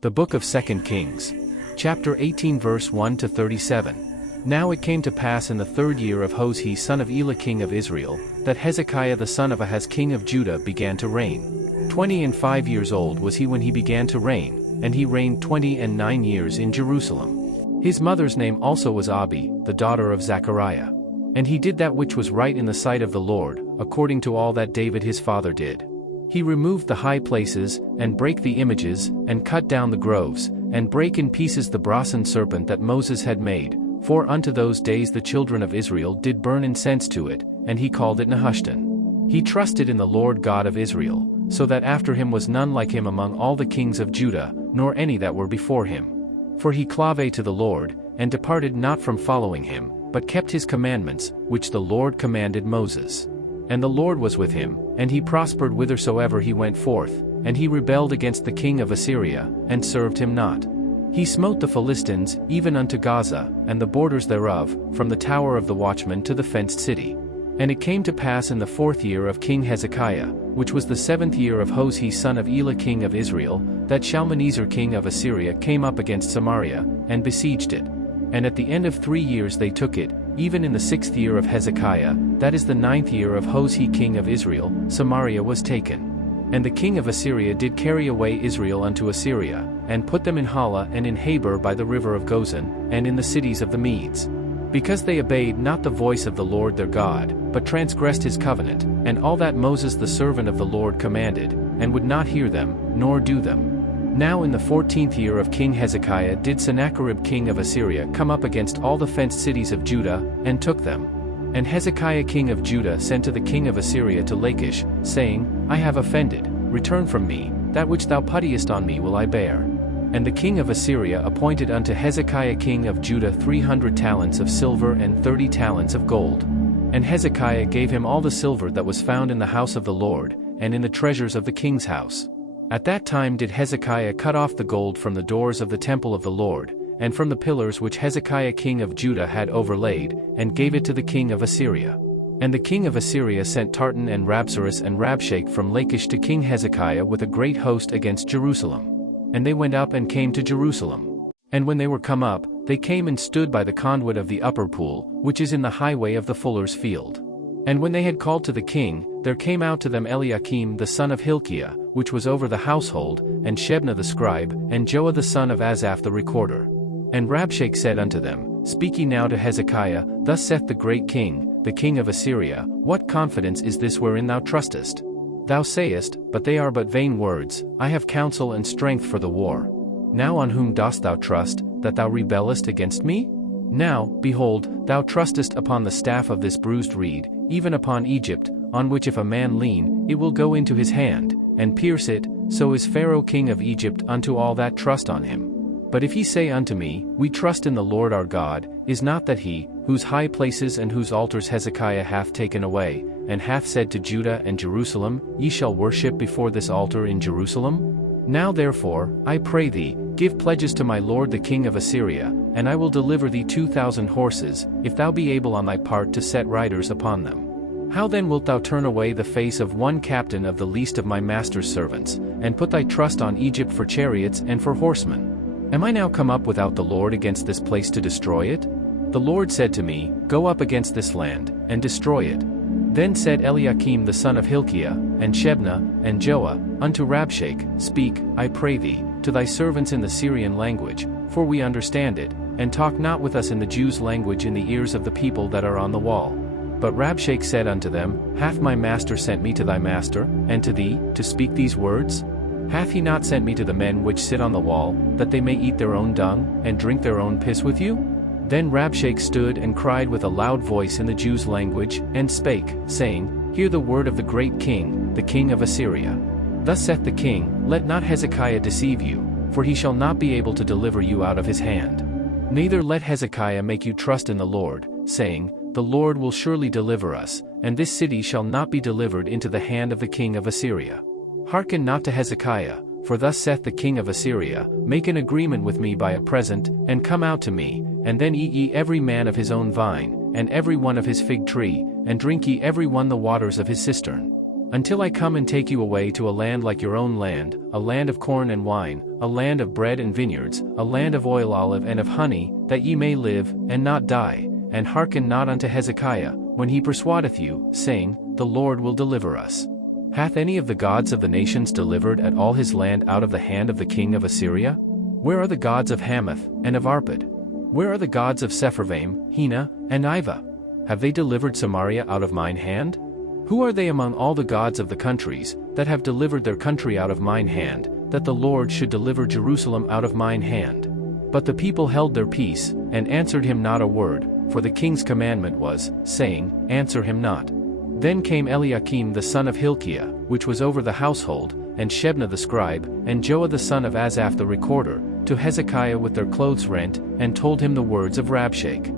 The Book of 2 Kings. Chapter 18 verse 1 to 37. Now it came to pass in the 3rd year of Hoshea son of Elah king of Israel, that Hezekiah the son of Ahaz king of Judah began to reign. 25 years old was he when he began to reign, and he reigned 29 years in Jerusalem. His mother's name also was Abi, the daughter of Zechariah. And he did that which was right in the sight of the Lord, according to all that David his father did. He removed the high places, and brake the images, and cut down the groves, and brake in pieces the brazen serpent that Moses had made, for unto those days the children of Israel did burn incense to it, and he called it Nehushtan. He trusted in the Lord God of Israel, so that after him was none like him among all the kings of Judah, nor any that were before him. For he clave to the Lord, and departed not from following him, but kept his commandments, which the Lord commanded Moses. And the Lord was with him, and he prospered whithersoever he went forth, and he rebelled against the king of Assyria, and served him not. He smote the Philistines, even unto Gaza, and the borders thereof, from the tower of the watchman to the fenced city. And it came to pass in the 4th year of King Hezekiah, which was the 7th year of Hoshea son of Elah king of Israel, that Shalmaneser king of Assyria came up against Samaria, and besieged it. And at the end of 3 years they took it, even in the 6th year of Hezekiah, that is the 9th year of Hoshea king of Israel, Samaria was taken. And the king of Assyria did carry away Israel unto Assyria, and put them in Hala and in Habor by the river of Gozan, and in the cities of the Medes. Because they obeyed not the voice of the Lord their God, but transgressed his covenant, and all that Moses the servant of the Lord commanded, and would not hear them, nor do them. Now in the 14th year of King Hezekiah did Sennacherib king of Assyria come up against all the fenced cities of Judah, and took them. And Hezekiah king of Judah sent to the king of Assyria to Lachish, saying, I have offended, return from me, that which thou puttiest on me will I bear. And the king of Assyria appointed unto Hezekiah king of Judah 300 talents of silver and 30 talents of gold. And Hezekiah gave him all the silver that was found in the house of the Lord, and in the treasures of the king's house. At that time did Hezekiah cut off the gold from the doors of the temple of the Lord, and from the pillars which Hezekiah king of Judah had overlaid, and gave it to the king of Assyria. And the king of Assyria sent Tartan and Rabsaris and Rabshakeh from Lachish to King Hezekiah with a great host against Jerusalem. And they went up and came to Jerusalem. And when they were come up, they came and stood by the conduit of the upper pool, which is in the highway of the fuller's field. And when they had called to the king, there came out to them Eliakim the son of Hilkiah, which was over the household, and Shebna the scribe, and Joah the son of Asaph the recorder. And Rabshakeh said unto them, Speak ye now to Hezekiah, Thus saith the great king, the king of Assyria, What confidence is this wherein thou trustest? Thou sayest, But they are but vain words, I have counsel and strength for the war. Now on whom dost thou trust, that thou rebellest against me? Now, behold, thou trustest upon the staff of this bruised reed, even upon Egypt, on which if a man lean, it will go into his hand, and pierce it, so is Pharaoh king of Egypt unto all that trust on him. But if he say unto me, We trust in the Lord our God, is not that he, whose high places and whose altars Hezekiah hath taken away, and hath said to Judah and Jerusalem, Ye shall worship before this altar in Jerusalem? Now therefore, I pray thee, give pledges to my lord the king of Assyria, and I will deliver thee 2,000 horses, if thou be able on thy part to set riders upon them. How then wilt thou turn away the face of one captain of the least of my master's servants, and put thy trust on Egypt for chariots and for horsemen? Am I now come up without the Lord against this place to destroy it? The Lord said to me, Go up against this land, and destroy it. Then said Eliakim the son of Hilkiah, and Shebna, and Joah, unto Rabshakeh, Speak, I pray thee, to thy servants in the Syrian language, for we understand it, and talk not with us in the Jews' language in the ears of the people that are on the wall. But Rabshakeh said unto them, Hath my master sent me to thy master, and to thee, to speak these words? Hath he not sent me to the men which sit on the wall, that they may eat their own dung, and drink their own piss with you? Then Rabshakeh stood and cried with a loud voice in the Jews' language, and spake, saying, Hear the word of the great king, the king of Assyria. Thus saith the king, Let not Hezekiah deceive you, for he shall not be able to deliver you out of his hand. Neither let Hezekiah make you trust in the Lord, saying, The Lord will surely deliver us, and this city shall not be delivered into the hand of the king of Assyria. Hearken not to Hezekiah, for thus saith the king of Assyria, Make an agreement with me by a present, and come out to me, and then eat ye every man of his own vine, and every one of his fig tree, and drink ye every one the waters of his cistern. until I come and take you away to a land like your own land, a land of corn and wine, a land of bread and vineyards, a land of oil, olive and of honey, that ye may live, and not die, and hearken not unto Hezekiah, when he persuadeth you, saying, The Lord will deliver us. Hath any of the gods of the nations delivered at all his land out of the hand of the king of Assyria? Where are the gods of Hamath, and of Arpad? Where are the gods of Sepharvaim, Hena, and Iva? Have they delivered Samaria out of mine hand? Who are they among all the gods of the countries, that have delivered their country out of mine hand, that the Lord should deliver Jerusalem out of mine hand? But the people held their peace, and answered him not a word, for the king's commandment was, saying, Answer him not. Then came Eliakim the son of Hilkiah, which was over the household, and Shebna the scribe, and Joah the son of Asaph the recorder, to Hezekiah with their clothes rent, and told him the words of Rabshakeh.